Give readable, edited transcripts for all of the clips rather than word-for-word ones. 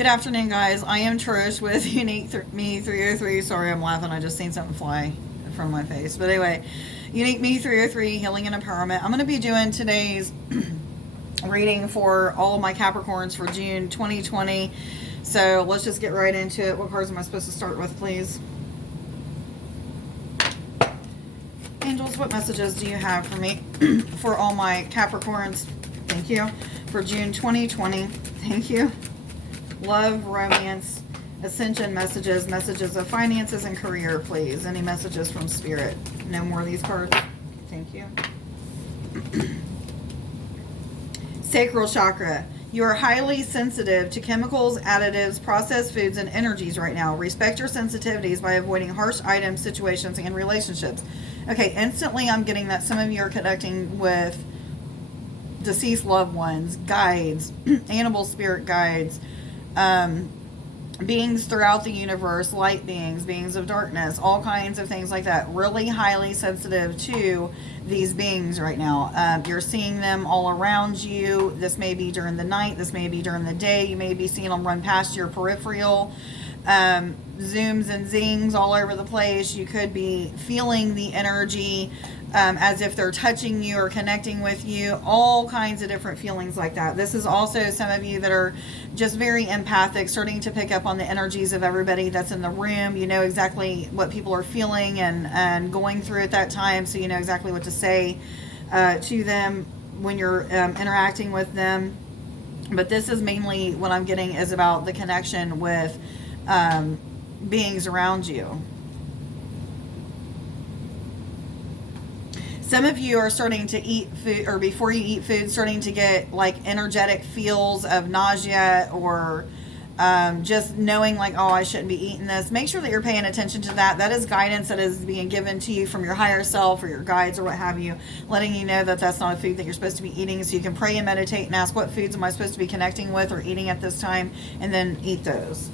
Good afternoon, guys. I am Trish with Unique Me 303. Sorry, I'm laughing. I just seen something fly from my face. But anyway, Unique Me 303, Healing and Empowerment. I'm going to be doing today's reading for all of my Capricorns for June 2020. So let's just get right into it. What cards am I supposed to start with, please? Angels, what messages do you have for me for all my Capricorns? Thank you. For June 2020. Thank you. Love, romance, ascension messages, messages of finances and career, please. Any messages from Spirit? No more of these cards. Thank you. Sacral chakra. You are highly sensitive to chemicals, additives, processed foods, and energies right now. Respect your sensitivities by avoiding harsh items, situations, and relationships. Okay, instantly I'm getting that some of you are connecting with deceased loved ones, guides, animal spirit guides, beings throughout the universe, light beings, beings of darkness, all kinds of things like that. Really highly sensitive to these beings right now. You're seeing them all around you. This may be during the night. This may be during the day. You may be seeing them run past your peripheral. Zooms and zings all over the place. You could be feeling the energy as if they're touching you or connecting with you. All kinds of different feelings like that. This is also some of you that are just very empathic, starting to pick up on the energies of everybody that's in the room. You know exactly what people are feeling and going through at that time, so you know exactly what to say to them when you're interacting with them. But this is mainly what I'm getting is about the connection with beings around you. Some of you are starting to eat food, or before you eat food, starting to get like energetic feels of nausea, or just knowing like, oh, I shouldn't be eating this. Make sure that you're paying attention to that. That is guidance that is being given to you from your higher self or your guides or what have you, letting you know that that's not a food that you're supposed to be eating. So you can pray and meditate and ask, what foods am I supposed to be connecting with or eating at this time, and then eat those.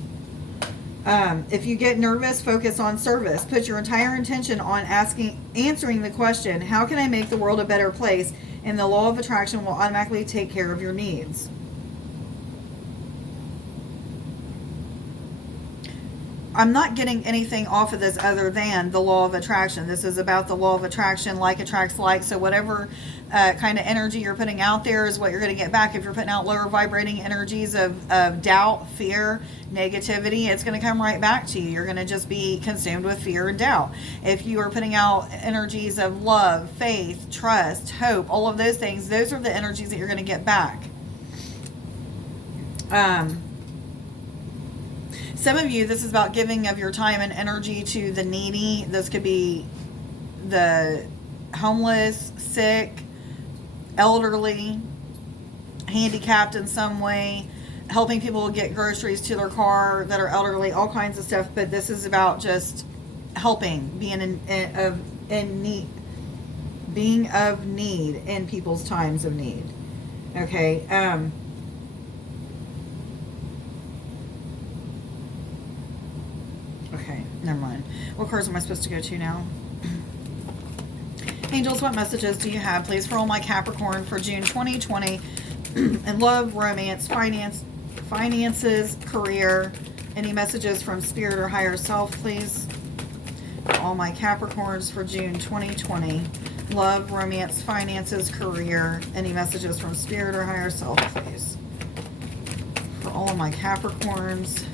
If you get nervous, focus on service. Put your entire intention on answering the question, how can I make the world a better place? And the law of attraction will automatically take care of your needs. I'm not getting anything off of this other than the law of attraction. This is about the law of attraction, like attracts like. So whatever kind of energy you're putting out there is what you're going to get back. If you're putting out lower vibrating energies of doubt, fear, negativity, it's going to come right back to you. You're going to just be consumed with fear and doubt. If you are putting out energies of love, faith, trust, hope, all of those things, those are the energies that you're going to get back. Some of you, this is about giving of your time and energy to the needy. This could be the homeless, sick, elderly, handicapped in some way, helping people get groceries to their car that are elderly, all kinds of stuff. But this is about just helping, being in need, being of need in people's times of need. Okay. Okay, never mind. What cards am I supposed to go to now? Angels, what messages do you have, please, for all my Capricorn for June 2020 in love, romance, finances, career? Any messages from Spirit or higher self, please? For all my Capricorns for June 2020. Love, romance, finances, career. Any messages from Spirit or higher self, please? For all of my Capricorns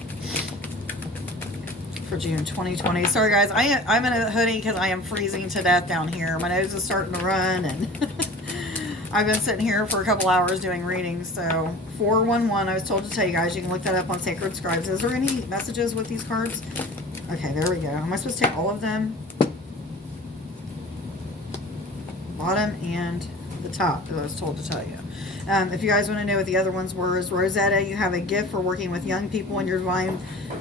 for June 2020. Sorry guys, I'm in a hoodie because I am freezing to death down here. My nose is starting to run, and I've been sitting here for a couple hours doing readings. So 411, I was told to tell you guys, you can look that up on Sacred Scribes. Is there any messages with these cards? Okay, there we go. Am I supposed to take all of them? Bottom and the top, that I was told to tell you. If you guys want to know what the other ones were, is Rosetta, you have a gift for working with young people, and your divine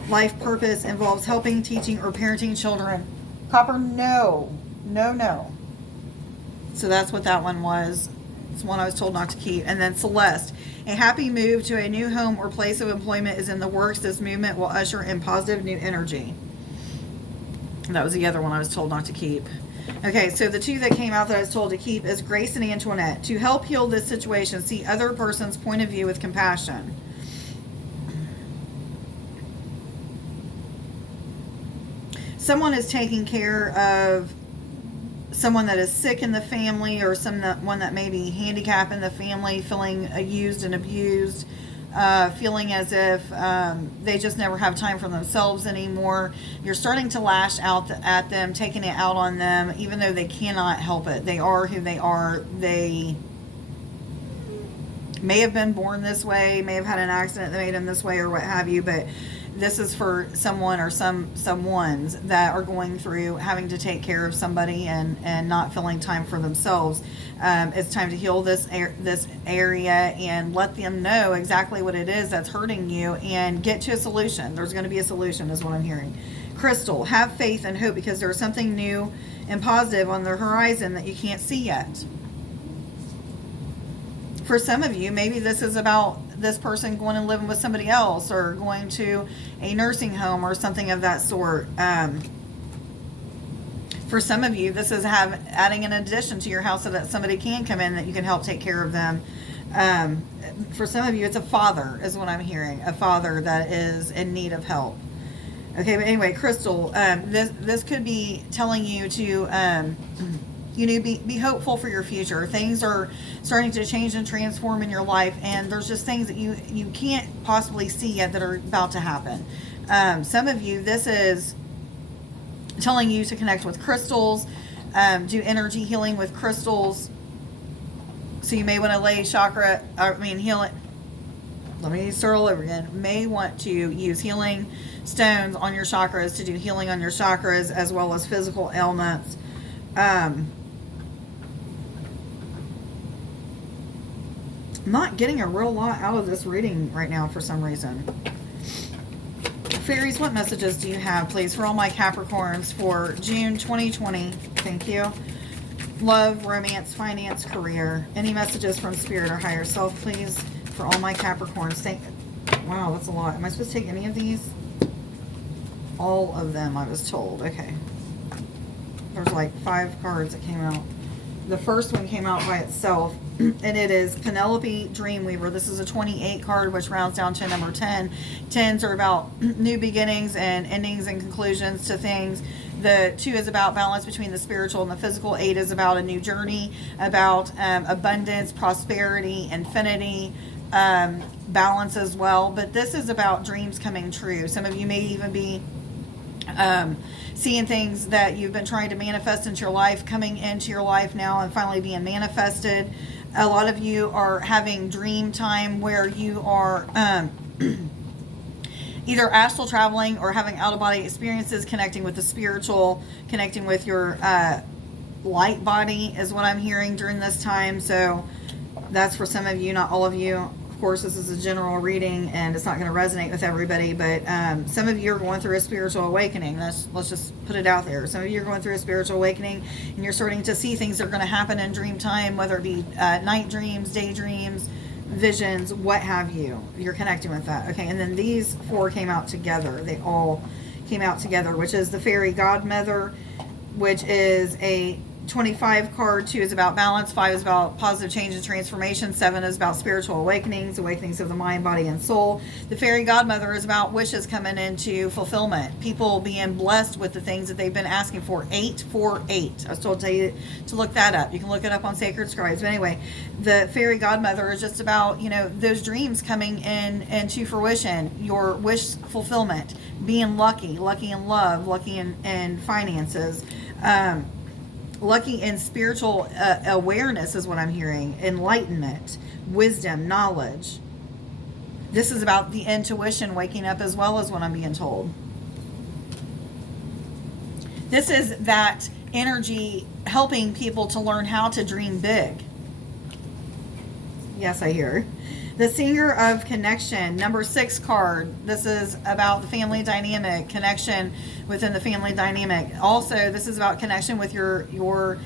life purpose involves helping, teaching, or parenting children. Copper, no. No. So that's what that one was. It's one I was told not to keep. And then Celeste, a happy move to a new home or place of employment is in the works. This movement will usher in positive new energy. And that was the other one I was told not to keep. Okay, so the two that came out that I was told to keep is Grace and Antoinette. To help heal this situation, see other person's point of view with compassion. someone is taking care of someone that is sick in the family, or someone that may be handicapped in the family, feeling used and abused, feeling as if they just never have time for themselves anymore. You're starting to lash out at them, taking it out on them, even though they cannot help it. They are who they are. They may have been born this way, may have had an accident that made them this way, or what have you, but this is for someone or someones that are going through having to take care of somebody and not feeling time for themselves. It's time to heal this area and let them know exactly what it is that's hurting you and get to a solution. There's going to be a solution, is what I'm hearing. Crystal, have faith and hope, because there's something new and positive on the horizon that you can't see yet. For some of you, maybe this is about this person going and living with somebody else, or going to a nursing home or something of that sort. For some of you, this is adding an addition to your house so that somebody can come in that you can help take care of them. For some of you, it's a father, is what I'm hearing. A father that is in need of help. Okay, but anyway, Crystal, this could be telling you to be hopeful for your future. Things are starting to change and transform in your life, and there's just things that you can't possibly see yet that are about to happen. Some of you, this is telling you to connect with crystals, do energy healing with crystals. So you may want to heal it. Let me start all over again. May want to use healing stones on your chakras to do healing on your chakras, as well as physical ailments. I'm not getting a real lot out of this reading right now for some reason. Fairies, what messages do you have, please, for all my Capricorns for June 2020? Thank you. Love, romance, finance, career. Any messages from Spirit or Higher Self, please, for all my Capricorns? Wow, that's a lot. Am I supposed to take any of these? All of them, I was told. Okay. There's like 5 cards that came out. The first one came out by itself, and it is Penelope Dreamweaver. This is a 28 card, which rounds down to number 10. 10s are about new beginnings and endings and conclusions to things. The 2 is about balance between the spiritual and the physical. 8 is about a new journey, about abundance, prosperity, infinity, balance as well. But this is about dreams coming true. Some of you may even be seeing things that you've been trying to manifest into your life coming into your life now and finally being manifested. A lot of you are having dream time where you are either astral traveling or having out-of-body experiences, connecting with the spiritual, connecting with your light body is what I'm hearing during this time. So that's for some of you, not all of you. Of course, this is a general reading and it's not going to resonate with everybody, but some of you are going through a spiritual awakening. Let's just put it out there. Some of you are going through a spiritual awakening and you're starting to see things that are going to happen in dream time, whether it be night dreams, daydreams, visions, what have you. You're connecting with that. Okay, and then these 4 came out together. They all came out together, which is the Fairy Godmother, which is a 25 card. 2 is about balance. 5 is about positive change and transformation. 7 is about spiritual awakenings of the mind, body, and soul. The Fairy Godmother is about wishes coming into fulfillment. People being blessed with the things that they've been asking for. 848. I was told to you to look that up. You can look it up on Sacred Scribes. But anyway, the Fairy Godmother is just about, those dreams coming into fruition. Your wish fulfillment. Being lucky in love, lucky in finances. Lucky in spiritual awareness is what I'm hearing. Enlightenment, wisdom, knowledge. This is about the intuition waking up as well as what I'm being told. This is that energy helping people to learn how to dream big. Yes, I hear. The Singer of Connection, number 6 card. This is about the family dynamic, connection within the family dynamic. Also, this is about connection with your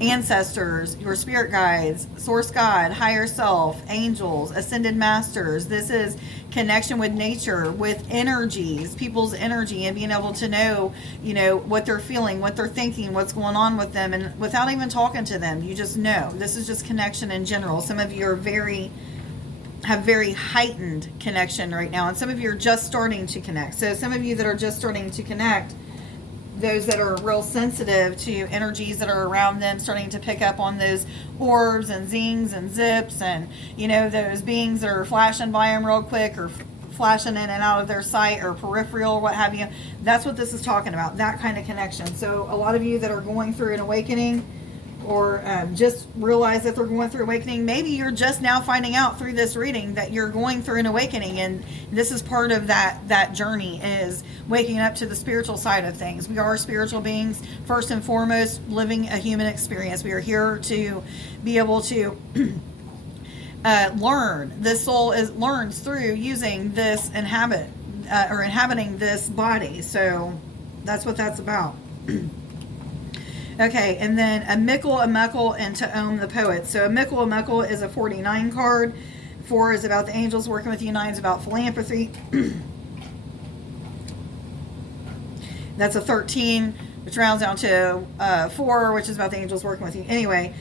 ancestors, your spirit guides, source God, higher self, angels, ascended masters. This is connection with nature, with energies, people's energy, and being able to know, what they're feeling, what they're thinking, what's going on with them, and without even talking to them, you just know. This is just connection in general. Some of you are have very heightened connection right now, and some of you are just starting to connect. So some of you that are just starting to connect, those that are real sensitive to energies that are around them, starting to pick up on those orbs and zings and zips, and those beings that are flashing by them real quick, or flashing in and out of their sight, or peripheral, or what have you. That's what this is talking about, that kind of connection. So a lot of you that are going through an awakening, or just realize that they're going through awakening. Maybe you're just now finding out through this reading that you're going through an awakening, and this is part of that journey, is waking up to the spiritual side of things. We are spiritual beings, first and foremost, living a human experience. We are here to be able to learn. This soul learns through using this inhabiting this body. So that's what that's about. Okay, and then a Mickle, a Muckle, and to Ohm the Poet. So a Muckle is a 49 card. 4 is about the angels working with you. 9 is about philanthropy. That's a 13, which rounds down to 4, which is about the angels working with you. Anyway,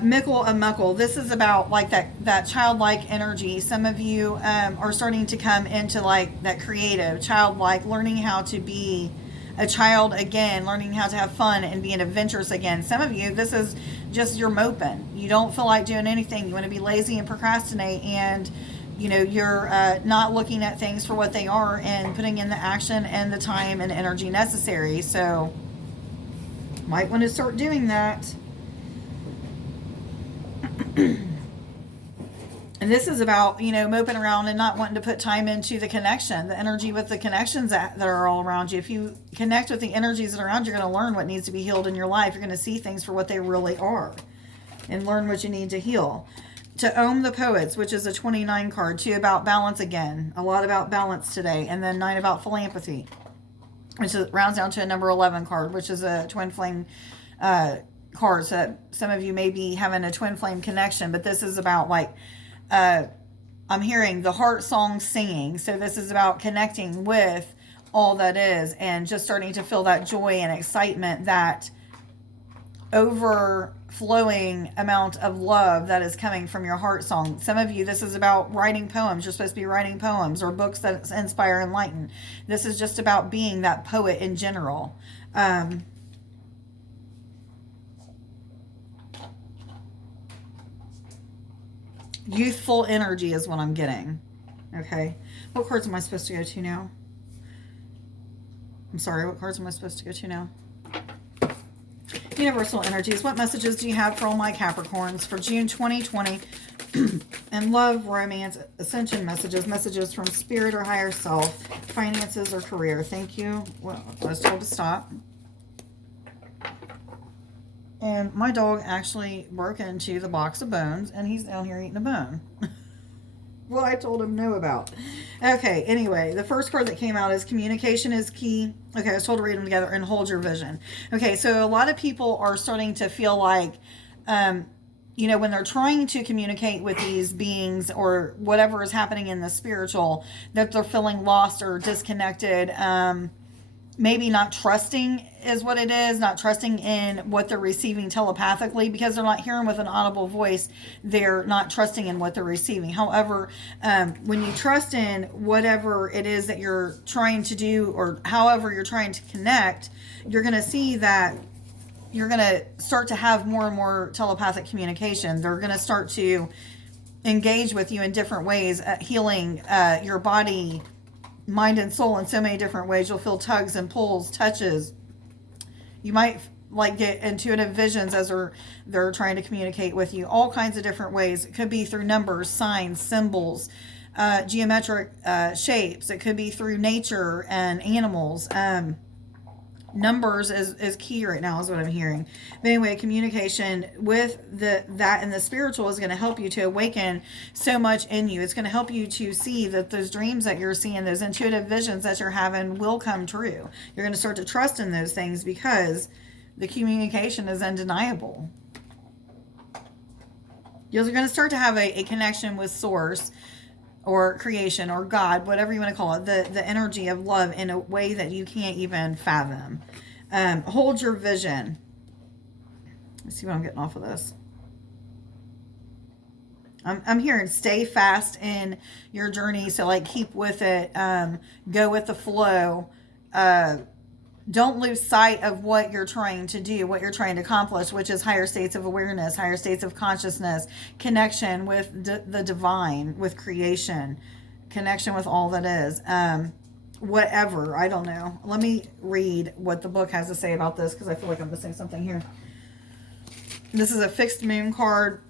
Mickle, a Muckle. This is about like that childlike energy. Some of you are starting to come into like that creative, childlike, learning how to be a child again, learning how to have fun and being adventurous again. Some of you, this is just you're moping. You don't feel like doing anything. You want to be lazy and procrastinate, and you're not looking at things for what they are and putting in the action and the time and energy necessary. So might want to start doing that. And this is about, moping around and not wanting to put time into the connection, the energy with the connections that are all around you. If you connect with the energies that are around you, you're going to learn what needs to be healed in your life. You're going to see things for what they really are and learn what you need to heal. To Ohm the Poets, which is a 29 card. 2 about balance again. A lot about balance today. And then 9 about philanthropy, which rounds down to a number 11 card, which is a twin flame card. So some of you may be having a twin flame connection, but this is about like, I'm hearing the heart song singing. So this is about connecting with all that is and just starting to feel that joy and excitement, that overflowing amount of love that is coming from your heart song. Some of you, this is about writing poems. You're supposed to be writing poems or books that inspire and enlighten. This is just about being that poet in general. Youthful energy is what I'm getting. Okay. What cards am I supposed to go to now? I'm sorry, what cards am I supposed to go to now? Universal energies. What messages do you have for all my Capricorns for June 2020? And love, romance, ascension messages from spirit or higher self, finances or career. Thank you. Well, I was told to stop. And my dog actually broke into the box of bones, and he's down here eating a bone. What I told him no about. Okay, anyway, the first card that came out is communication is key. Okay, I was told to read them together, and hold your vision. Okay, so a lot of people are starting to feel like, when they're trying to communicate with these beings or whatever is happening in the spiritual, that they're feeling lost or disconnected. Maybe not trusting is what it is, not trusting in what they're receiving telepathically, because they're not hearing with an audible voice. They're not trusting in what they're receiving. However, when you trust in whatever it is that you're trying to do, or however you're trying to connect, you're going to see that you're going to start to have more and more telepathic communication. They're going to start to engage with you in different ways, healing your body, mind and soul in so many different ways. You'll feel tugs and pulls, touches. You might like get intuitive visions as they're trying to communicate with you. All kinds of different ways. It could be through numbers, signs, symbols, geometric shapes. It could be through nature and animals. Numbers is key right now, is what I'm hearing. But anyway, communication with that and the spiritual is going to help you to awaken so much in you. It's going to help you to see that those dreams that you're seeing, those intuitive visions that you're having, will come true. You're going to start to trust in those things because the communication is undeniable. You're going to start to have a connection with source, or creation, or God, whatever you want to call it, the energy of love in a way that you can't even fathom. Hold your vision. Let's see what I'm getting off of this. I'm hearing stay fast in your journey, so like keep with it, go with the flow. don't lose sight of what you're trying to do, what you're trying to accomplish, which is higher states of awareness, higher states of consciousness, connection with the divine, with creation, connection with all that is. Whatever, I don't know. Let me read what the book has to say about this, because I feel like I'm missing something here. This is a fixed moon card.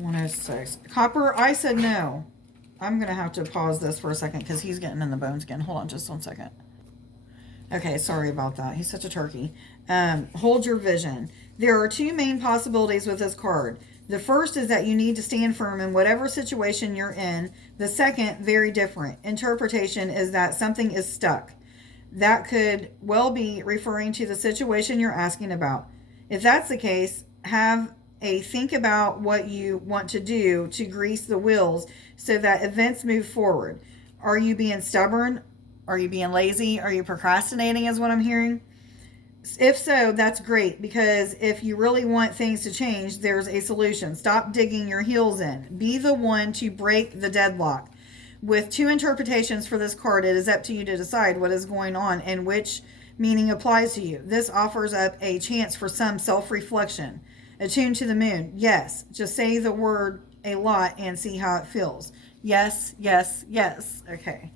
$106. Copper, I said no. I'm going to have to pause this for a second because he's getting in the bones again. Hold on just 1 second. Okay, sorry about that. He's such a turkey. Hold your vision. There are two main possibilities with this card. The first is that you need to stand firm in whatever situation you're in. The second, very different interpretation, is that something is stuck. That could well be referring to the situation you're asking about. If that's the case, have a think about what you want to do to grease the wheels so that events move forward. Are you being stubborn? Are you being lazy? Are you procrastinating is what I'm hearing? If so, that's great, because if you really want things to change, there's a solution. Stop digging your heels in. Be the one to break the deadlock. With two interpretations for this card, it is up to you to decide what is going on and which meaning applies to you. This offers up a chance for some self-reflection. Attuned to the moon. Yes. Just say the word a lot and see how it feels. Yes, yes, yes. Okay.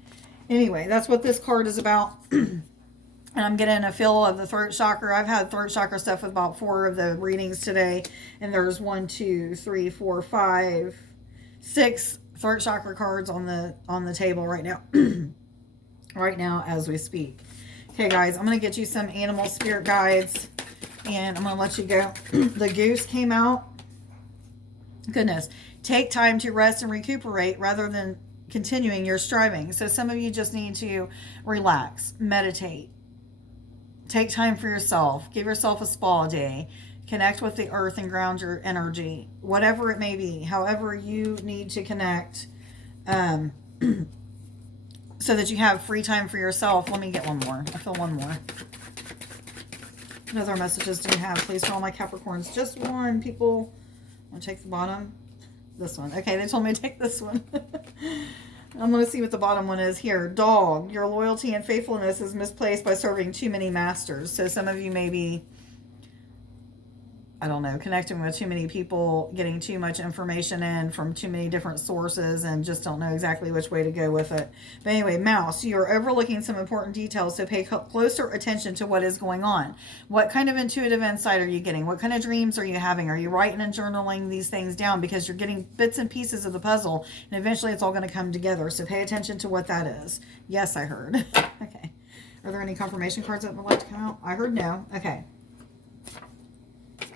Anyway, that's what this card is about. And I'm getting a feel of the throat chakra. I've had throat chakra stuff with about 4 of the readings today. And there's 1, 2, 3, 4, 5, 6 throat chakra cards on the table right now. Right now as we speak. Okay, guys, I'm going to get you some animal spirit guides. And I'm going to let you go. The goose came out. Goodness. Take time to rest and recuperate rather than continuing your striving. So some of you just need to relax, meditate, take time for yourself, give yourself a spa day, connect with the earth and ground your energy, whatever it may be, however you need to connect, so that you have free time for yourself. Let me get one more. I feel one more. What other messages do you have, please, for all my Capricorns? Just one, people. I'm going to take the bottom. This one. Okay, they told me to take this one. I'm going to see what the bottom one is here. Dog, your loyalty and faithfulness is misplaced by serving too many masters. So some of you may be, I don't know, connecting with too many people, getting too much information in from too many different sources and just don't know exactly which way to go with it. But anyway, Mouse, you're overlooking some important details, so pay closer attention to what is going on. What kind of intuitive insight are you getting? What kind of dreams are you having? Are you writing and journaling these things down? Because you're getting bits and pieces of the puzzle, and eventually it's all going to come together. So pay attention to what that is. Yes, I heard. Okay. Are there any confirmation cards that would like to come out? I heard no. Okay.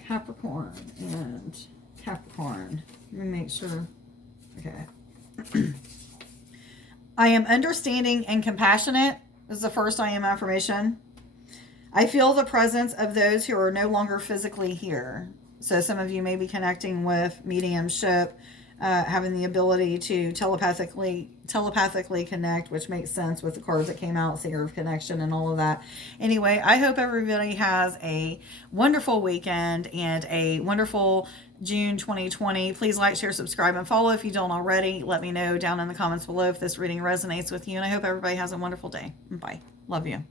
Capricorn and Capricorn. Let me make sure. Okay. I am understanding and compassionate. This is the first I am affirmation. I feel the presence of those who are no longer physically here. So some of you may be connecting with mediumship, having the ability to telepathically connect, which makes sense with the cards that came out, Seer of Connection and all of that. Anyway, I hope everybody has a wonderful weekend and a wonderful June 2020. Please like, share, subscribe, and follow if you don't already. Let me know down in the comments below if this reading resonates with you, and I hope everybody has a wonderful day. Bye. Love you.